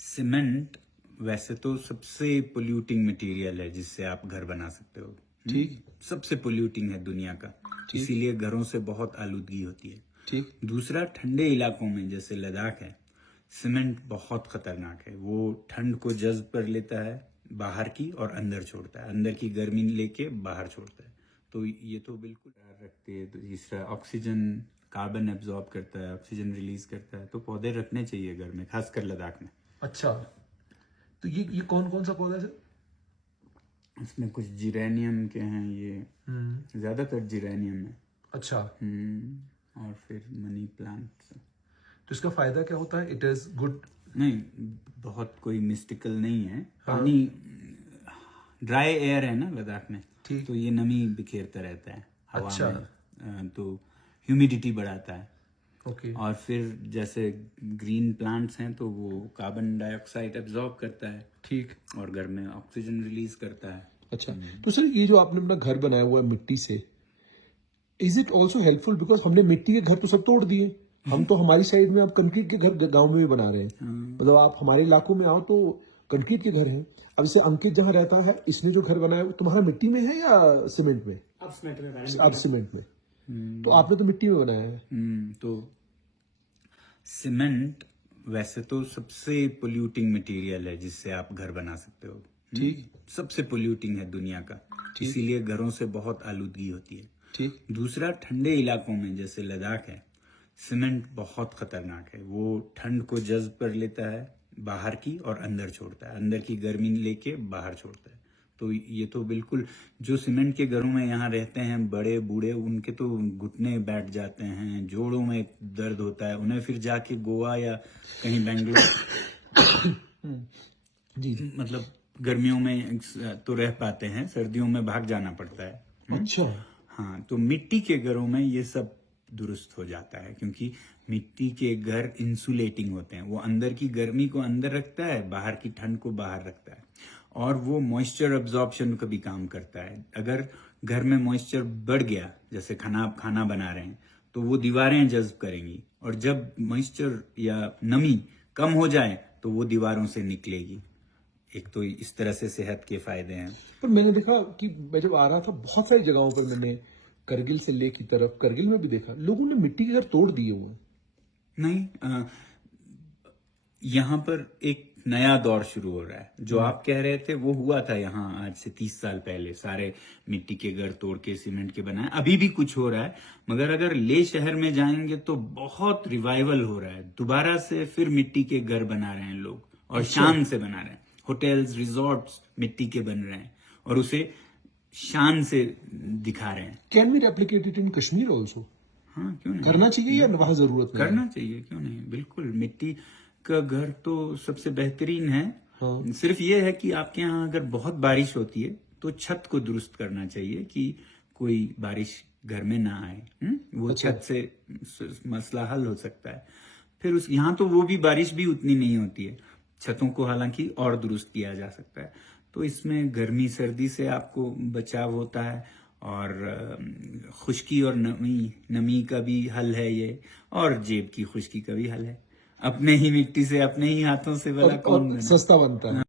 Cement वैसे तो सबसे पोल्यूटिंग मटेरियल है जिससे आप घर बना सकते हो। ठीक। सबसे पोल्यूटिंग है दुनिया का। ठीक। इसीलिए घरों से बहुत आलूदगी होती है। ठीक। दूसरा, ठंडे इलाकों में जैसे लद्दाख है, सीमेंट बहुत खतरनाक है। वो ठंड को जज्ब कर लेता है बाहर की और अंदर छोड़ता है, अंदर की गर्मी लेके बाहर छोड़ता है। तो ये तो बिल्कुल रखते हैं। तो तीसरा, ऑक्सीजन, कार्बन एब्जॉर्ब करता है, ऑक्सीजन रिलीज करता है। तो पौधे रखने चाहिए घर में, खासकर लद्दाख में। अच्छा, तो ये कौन कौन सा पौधा है सर? इसमें कुछ जिरेनियम के हैं, ये ज्यादातर जिरेनियम है। अच्छा। और फिर मनी प्लांट। तो इसका फायदा क्या होता है? It is good? नहीं, बहुत कोई मिस्टिकल नहीं है। हाँ। पानी, ड्राई एयर है ना लद्दाख में, ठीक। तो ये नमी बिखेरता रहता है हवा अच्छा। में, तो ह्यूमिडिटी बढ़ाता है। ओके। और फिर जैसे ग्रीन प्लांट्स हैं तो वो कार्बन डाइऑक्साइड एब्जॉर्ब करता है। ठीक। और घर में ऑक्सीजन रिलीज करता है। अच्छा, तो सर ये जो आपने अपना घर बनाया हुआ है मिट्टी से, is it also helpful? Because हमने मिट्टी के घर तो सब तोड़ दिए, हम तो हमारी साइड में अब कंक्रीट के घर गांव में भी बना रहे हैं। मतलब आप हमारे इलाकों में आओ तो कंक्रीट के घर हैं। अब जैसे अंकित जहाँ रहता है, इसने जो घर बनाया है तुम्हारा मिट्टी में है या सीमेंट में? अब सीमेंट में बनाया। अब सीमेंट में। तो आपने तो मिट्टी में बनाया है। तो सीमेंट वैसे तो सबसे पोल्यूटिंग मटेरियल है जिससे आप घर बना सकते हो। ठीक। सबसे पोल्यूटिंग है दुनिया का। इसीलिए घरों से बहुत आलूदगी होती है। ठीक। दूसरा, ठंडे इलाकों में जैसे लद्दाख है, सीमेंट बहुत खतरनाक है। वो ठंड को जज्ब कर लेता है बाहर की और अंदर छोड़ता है, अंदर की गर्मी लेके बाहर छोड़ता है। तो ये तो बिल्कुल, जो सीमेंट के घरों में यहाँ रहते हैं बड़े बूढ़े, उनके तो घुटने बैठ जाते हैं, जोड़ों में दर्द होता है, उन्हें फिर जाके गोवा या कहीं बेंगलोर जी। मतलब गर्मियों में तो रह पाते हैं, सर्दियों में भाग जाना पड़ता है। अच्छा। हाँ, तो मिट्टी के घरों में ये सब दुरुस्त हो जाता है, क्योंकि मिट्टी के घर इंसुलेटिंग होते हैं। वो अंदर की गर्मी को अंदर रखता है, बाहर की ठंड को बाहर रखता है। और वो मॉइस्चर अब्जॉर्प्शन का भी काम करता है। अगर घर में मॉइस्चर बढ़ गया, जैसे खाना बना रहे हैं, तो वो दीवारें जज्ब करेंगी, और जब मॉइस्चर या नमी कम हो जाए तो वो दीवारों से निकलेगी। एक तो इस तरह से सेहत के फायदे हैं। पर मैंने देखा कि मैं जब आ रहा था, बहुत सारी जगहों पर मैंने करगिल से लेह की तरफ, करगिल में भी देखा लोगों ने मिट्टी के घर तोड़ दिए हुए। नहीं, यहाँ पर एक नया दौर शुरू हो रहा है। जो आप कह रहे थे वो हुआ था यहाँ आज से 30 साल पहले, सारे मिट्टी के घर तोड़ के सीमेंट के बनाए। अभी भी कुछ हो रहा है, मगर अगर लेह शहर में जाएंगे तो बहुत रिवाइवल हो रहा है। दोबारा से फिर मिट्टी के घर बना रहे हैं लोग, और शान से बना रहे हैं। होटल्स, रिजॉर्ट्स मिट्टी के बन रहे हैं और उसे शान से दिखा रहे हैं। Can we replicate it in Kashmir also? हाँ, क्यों नहीं? करना चाहिए या वहां जरूरत नहीं? करना चाहिए, क्यों नहीं, बिल्कुल। मिट्टी का घर तो सबसे बेहतरीन है। हाँ। सिर्फ ये है कि आपके यहाँ अगर बहुत बारिश होती है तो छत को दुरुस्त करना चाहिए कि कोई बारिश घर में ना आए। वो अच्छा। छत से मसला हल हो सकता है। फिर यहाँ तो वो भी बारिश भी उतनी नहीं होती है। छतों को हालांकि और दुरुस्त किया जा सकता है। तो इसमें गर्मी सर्दी से आपको बचाव होता है, और खुश्की और नमी का भी हल है ये, और जेब की खुश्की का भी हल है। अपने ही मिट्टी से, अपने ही हाथों से भला कौन और सस्ता बनता है।